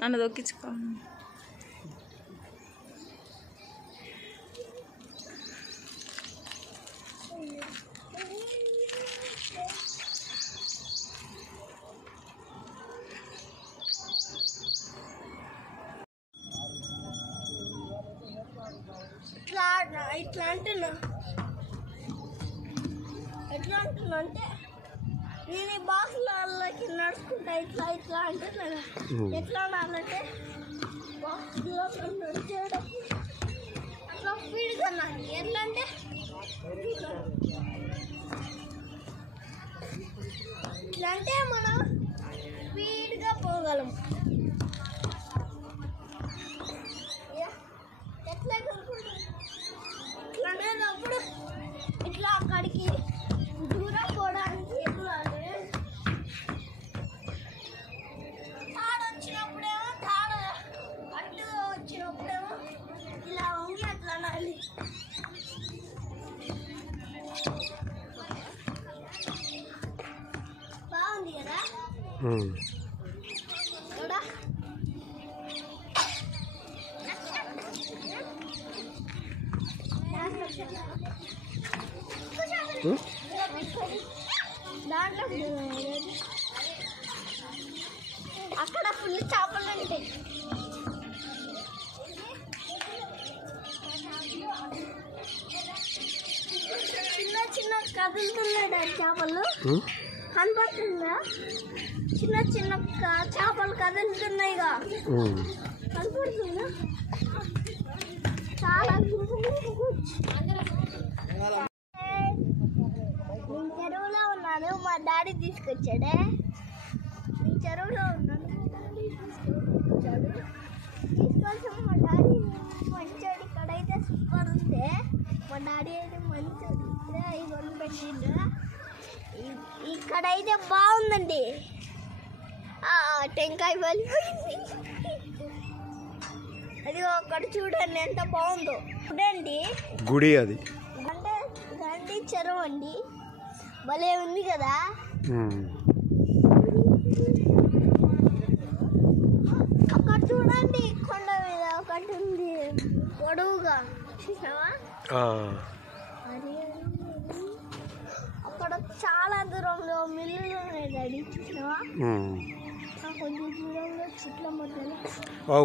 నన్ను దొక్కించుకో. ఇట్లా అంటున్నా ఎట్లా అంటున్నా అంటే నేను ఈ బాక్స్లకి నడుచుకుంటా ఇట్లా ఇట్లా అంటున్నా. ఎట్లా అనాలంటే బాక్స్లో నడిచేటప్పుడు అట్లా స్పీడ్గా అన్నాను. ఎట్లా అంటే ఇట్లా అంటే మనం స్పీడ్గా పోగలం. ఎట్లా ఇట్లా ఇట్లా అక్కడికి దూరం పోవడానికి ఎట్లా తాడు వచ్చినప్పుడేమో తాడు అడ్డు వచ్చినప్పుడేమో ఇలా వంగి అట్లా అనాలి. బాగుంది కదా కూడా. అక్కడ ఫుల్ చేపలు ఉంటాయి. చిన్న చిన్న కదులుతున్నాయి చేపలు కనపడుతుందా? చిన్న చిన్న చేపలు కదులుతున్నాయిగా కనపడుతుందా? చాలా నేను చెరువులో ఉన్నాను, మా డాడీ తీసుకొచ్చాడే. నేను చెరువులో ఉన్నాను, మా డాడీ తీసుకొచ్చాడు. తీసుకొచ్చాము మా డాడీ మంచోడు. ఇక్కడైతే సూపర్ ఉంది. మా డాడీ అయితే మంచోడు. ఇక్కడే ఇవన్నీ పెట్టిండు. ఇక్కడైతే బాగుందండి. టెంకాయ పలిపోయింది. అది అక్కడ చూడండి ఎంత బాగుందో. చూడండి గుడి అది అంటే గండి చెరువు అండి. భలే ఉంది కదా. అక్కడ చూడండి కొండ మీద ఒకటి ఉంది పొడవుగా, చూసావా? అక్కడ చాలా దూరంలో మిల్లులు ఉన్నాయి డాడీ, చూసావా? కొంచెం దూరంలో చెట్ల మధ్యలో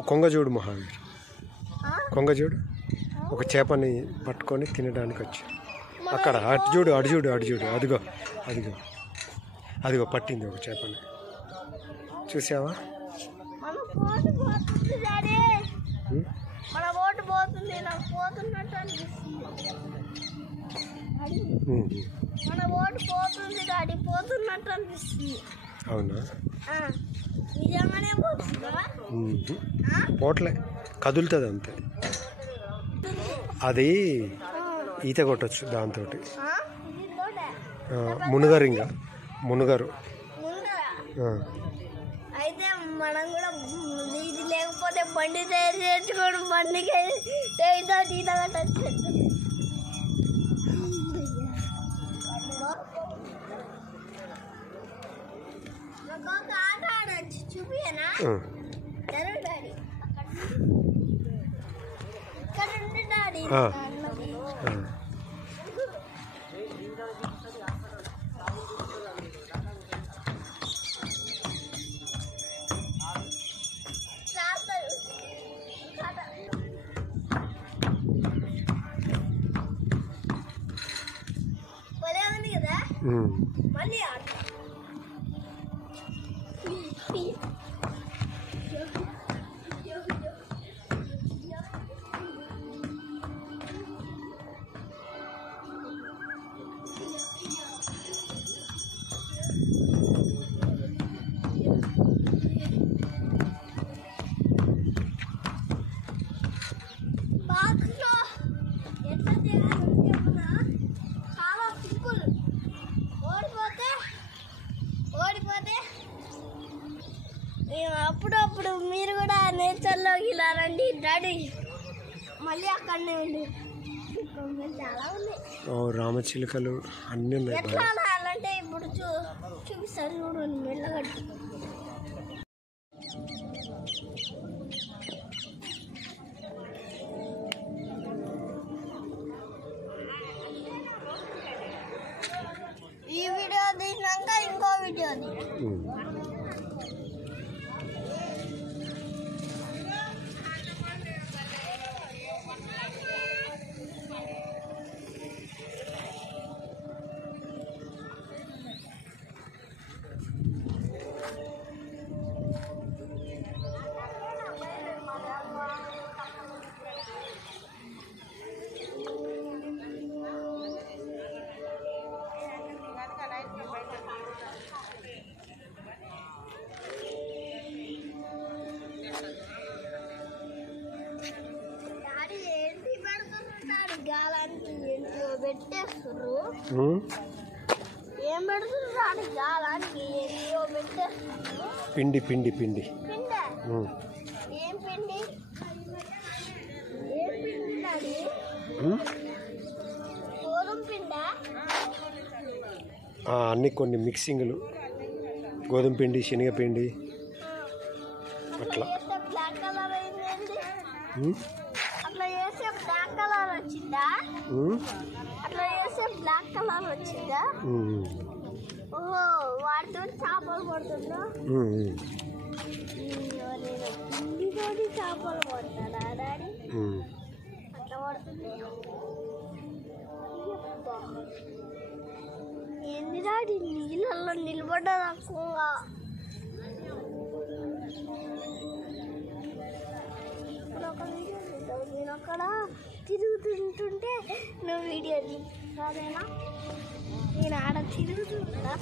కొంగజూడు మహావీర్. కొంగజూడు ఒక చేపని పట్టుకొని తినడానికి వచ్చి అక్కడ అటు చూడు అటు చూడు అటు చూడు. అదిగో అదిగో అదిగో పట్టింది ఒక చేపని. చూసావా? మన బోటు పోతుంది డాడీ, మన బోటు పోతుంది. నాకు పోతున్నట్టు అనిపిస్తుంది. మన బోటు పోతుంది డాడీ, పోతున్నట్టు అనిపిస్తుంది. అవునా? నిజంగానే పోతుందా? పోట్లే, కదులుతుంది అంతే. అది ఈత కొట్టచ్చు దాంతో. మునుగరు మునుగరు. అయితే మనం కూడా ఇది లేకపోతే బండి తయారు చేసుకోవడం, బండికి ఈత కట్టచ్చు. నాకు ఆట ఆడచ్చు, చూపియనా? జరుగు డాడీ, ఇక్కడ ఉంది డాడీ. భలే ఉంది కదా. మళ్ళీ ఆట బాక్స్లో ఎట్లా చేయాలని చెప్పినా చాలా సింపుల్. ఓడిపోతే అప్పుడప్పుడు మీరు కూడా నేచర్లోకి ఇలా రండి డాడీ. మళ్ళీ అక్కడనే ఉండి చాలా ఉన్నాయి. రామచిలుకలు అన్నీ ఉన్నాయి. ఎట్లా అంటే ఇప్పుడు చూపిస్తారు చూడండి మెల్లగట్టు. ఈ వీడియో తీసినాక ఇంకో వీడియో గాలానికి ఏంటో పెట్టేస్తారు. ఏం పెడుతున్నారు గాలానికి ఏంటో పెట్టేస్తారు. పిండి పిండి పిండి పిండి ఏం పిండి ఏం పిండి అది గోధుమ పిండా అన్నీ కొన్ని మిక్సింగ్లు గోధుమ పిండి శనగపిండి అట్లా బ్లాక్ కలర్ అయింది. అట్లా చేస్తే బ్లాక్ కలర్ వచ్చిందా? అట్లా చేస్తే బ్లాక్ కలర్ వచ్చిందా? ఓహో వాటితో చేపలు పడుతుందా? పిండితోటి చేపలు పడతాడా డాడీ? అట్లా పడుతుంది. ఏంది డాడీ నీళ్ళల్లో నిలబడ్డా తక్కువగా. నేను అక్కడ తిరుగుతుంటుంటే నువ్వు వీడియో తీసానేనా? నేను ఆడ తిరుగుతుంటా.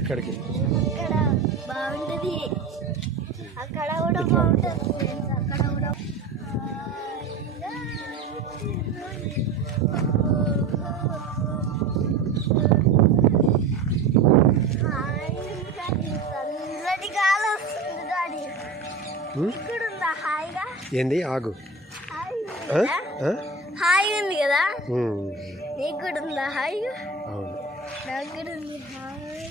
ఎక్కడికి? అక్కడ బాగుంటుంది. అక్కడ కూడా బాగుంటుంది. అక్కడ కూడా చల్లటి గాలి వస్తుంది డాడీ. ఇక్కడ ఉందా హాయిగా? ఏంది ఆగు హాయి ఉంది కదా? నీకు కూడా ఉందా హాయిగా? అవును నాకు కూడా ఉంది హాయి.